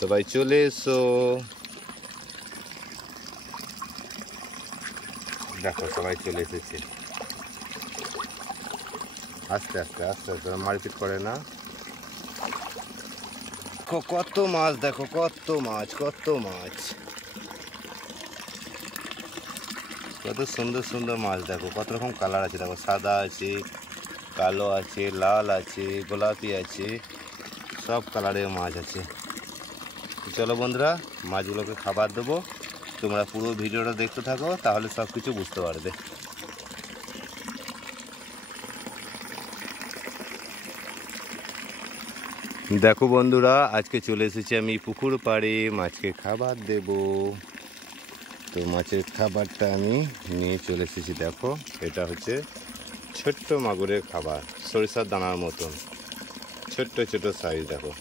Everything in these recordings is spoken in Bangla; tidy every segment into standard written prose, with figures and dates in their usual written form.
সবাই চলে এসো। দেখো সবাই চলে এসেছে। আস্তে আস্তে আস্তে আস্তে মারপিট করে না। কত মাছ দেখো, কত মাছ, কত মাছ, কত সুন্দর সুন্দর মাছ দেখো। কত রকম কালার আছে দেখো, সাদা আছে, কালো আছে, লাল আছে, গোলাপি আছে, সব কালারের মাছ আছে। চলো বন্ধুরা, মাছগুলোকে খাবার দেবো। তোমরা পুরো ভিডিওটা দেখতে থাকো, তাহলে সব কিছু বুঝতে পারবে। দেখো বন্ধুরা, আজকে চলে এসেছি আমি পুকুর পাড়ে মাছকে খাবার দেব। তো মাছের খাবারটা আমি নিয়ে চলে এসেছি। দেখো এটা হচ্ছে ছোট্ট মাগুরের খাবার, সরিষার দানার মতন ছোট্ট ছোট সাইজ। দেখো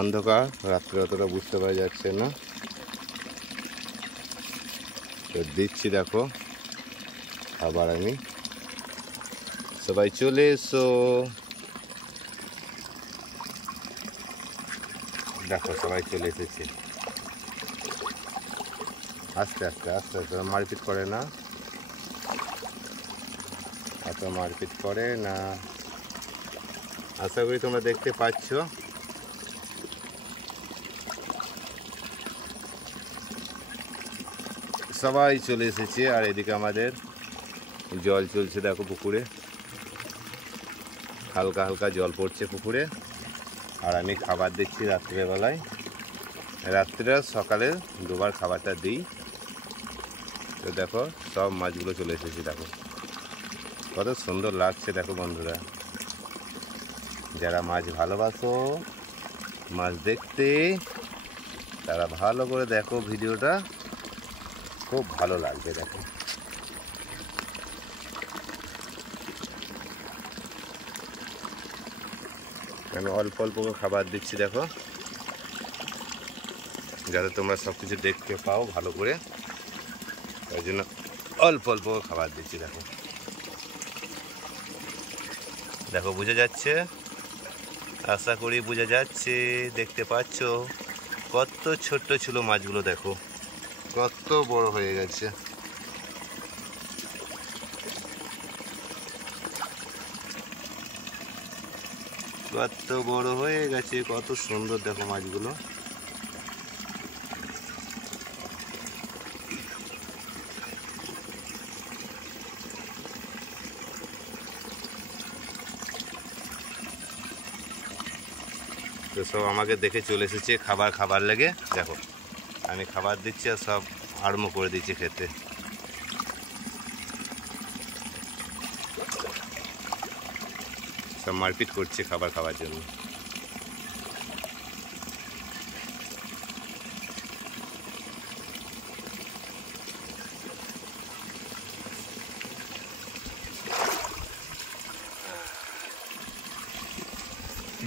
অন্ধকার, রাত্রে অতটা বুঝতে পারা যাচ্ছে না, তো দিচ্ছি দেখো খাবার আমি। সবাই চলে এসো। দেখো সবাই চলে এসেছে। আস্তে আস্তে আস্তে আস্তে মারপিট করে না, এত মারপিট করে না। আশা করি তোমরা দেখতে পাচ্ছ। সবাই চলে এসেছে। আর এদিকে আমাদের জল চলছে দেখো পুকুরে, হালকা হালকা জল পড়ছে পুকুরে। আর আমি খাবার দিচ্ছি রাত্রেবেলায়, রাত্রে সকালে দুবার খাবারটা দিই। তো দেখো সব মাছগুলো চলে এসেছে। দেখো কত সুন্দর লাগছে দেখো বন্ধুরা। যারা মাছ ভালোবাসো মাছ দেখতে, তারা ভালো করে দেখো ভিডিওটা, খুব ভালো লাগবে। দেখো আমি অল্প অল্প খাবার দিচ্ছি দেখো, যাতে তোমরা সব কিছু দেখতে পাও ভালো করে, তাই জন্য অল্প অল্প খাবার দিচ্ছি। দেখো দেখো বোঝা যাচ্ছে, আশা করি বোঝা যাচ্ছে, দেখতে পাচ্ছ কত ছোট্ট ছিল মাছগুলো। দেখো কত বড় হয়ে গেছে। কত বড় হয়ে গেছে, কত সুন্দর দেখো মাছগুলো। তো সব আমাকে দেখে চলে এসেছে খাবার লেগে। দেখো আমি খাবার দিচ্ছি আর সব আরম্ভ করে দিচ্ছি খেতে। সব মারপিট করছে খাবার খাওয়ার জন্য।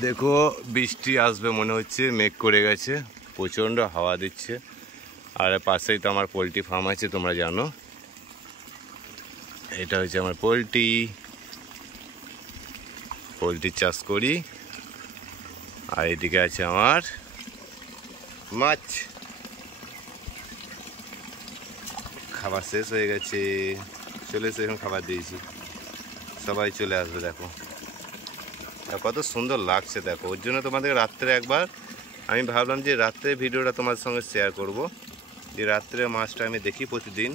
দেখো বৃষ্টি আসবে মনে হচ্ছে, মেঘ করে গেছে, প্রচণ্ড হাওয়া দিচ্ছে। আর পাশেই তো আমার পোলট্রি ফার্ম আছে, তোমরা জানো। এটা হচ্ছে আমার পোলট্রি চাষ করি। আর এদিকে আছে আমার মাছ। খাবার শেষ হয়ে গেছে, চলে এসে এখন খাবার দিয়েছি, সবাই চলে আসবে। দেখো কত সুন্দর লাগছে দেখো। ওর জন্য তোমাদের রাত্রে একবার আমি ভাবলাম যে রাত্রে ভিডিওটা তোমার সঙ্গে শেয়ার করব, যে রাত্রে মাছটা আমি দেখি প্রতিদিন,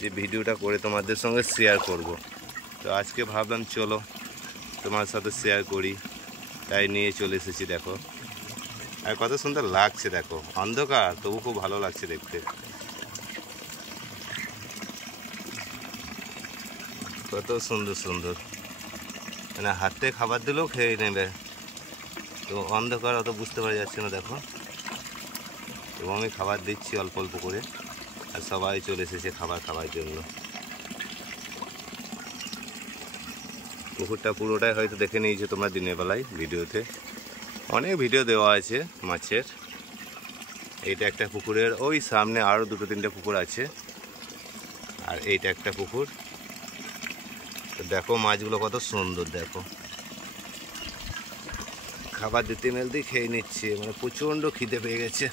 যে ভিডিওটা করে তোমাদের সঙ্গে শেয়ার করব। তো আজকে ভাবলাম চলো তোমার সাথে শেয়ার করি, তাই নিয়ে চলে এসেছি। দেখো আর কত সুন্দর লাগছে দেখো, অন্ধকার তবু খুব ভালো লাগছে দেখতে। কত সুন্দর সুন্দর, মানে হাতে খাবার দিলেও খেয়ে নেবে। তো অন্ধকার অত বুঝতে পারা যাচ্ছে না দেখো, এবং আমি খাবার দিচ্ছি অল্প অল্প করে। আর সবাই চলে এসেছে খাবার খাওয়ার জন্য। পুকুরটা পুরোটাই হয়তো দেখে নিয়েছো তোমরা দিনের বেলায় ভিডিওতে, অনেক ভিডিও দেওয়া আছে মাছের। এইটা একটা পুকুরের, ওই সামনে আরও দুটো তিনটে পুকুর আছে, আর এইটা একটা পুকুর। তো দেখো মাছগুলো কত সুন্দর দেখো, খাবার দিতে মেলতেই খেয়ে নিচ্ছে, মানে প্রচণ্ড খিদে পেয়ে গেছে।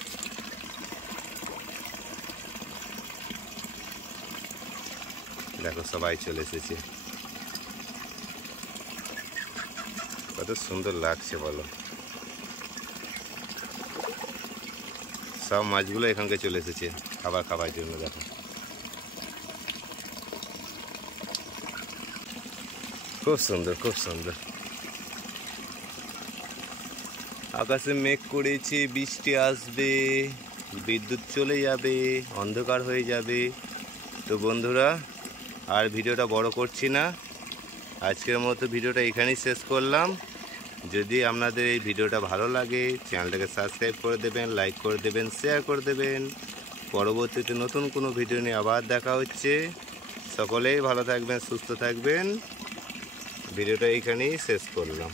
দেখো সবাই চলে এসেছে, কত সুন্দর লাগছে বলো। সব মাছগুলো এখানকে চলে এসেছে খাবার খাবার জন্য। দেখো খুব সুন্দর, খুব সুন্দর। আকাশে মেঘ করেছে, বৃষ্টি আসবে, বিদ্যুৎ চলে যাবে, অন্ধকার হয়ে যাবে। তো বন্ধুরা আর ভিডিওটা বড় করছি না, আজকের মতো ভিডিওটা এখানেই শেষ করলাম। যদি আপনাদের এই ভিডিওটা ভালো লাগে চ্যানেলটাকে সাবস্ক্রাইব করে দেবেন, লাইক করে দেবেন, শেয়ার করে দেবেন। পরবর্তীতে নতুন কোনো ভিডিও নিয়ে আবার দেখা হচ্ছে। সকলেই ভালো থাকবেন, সুস্থ থাকবেন। ভিডিওটা এইখানেই শেষ করলাম।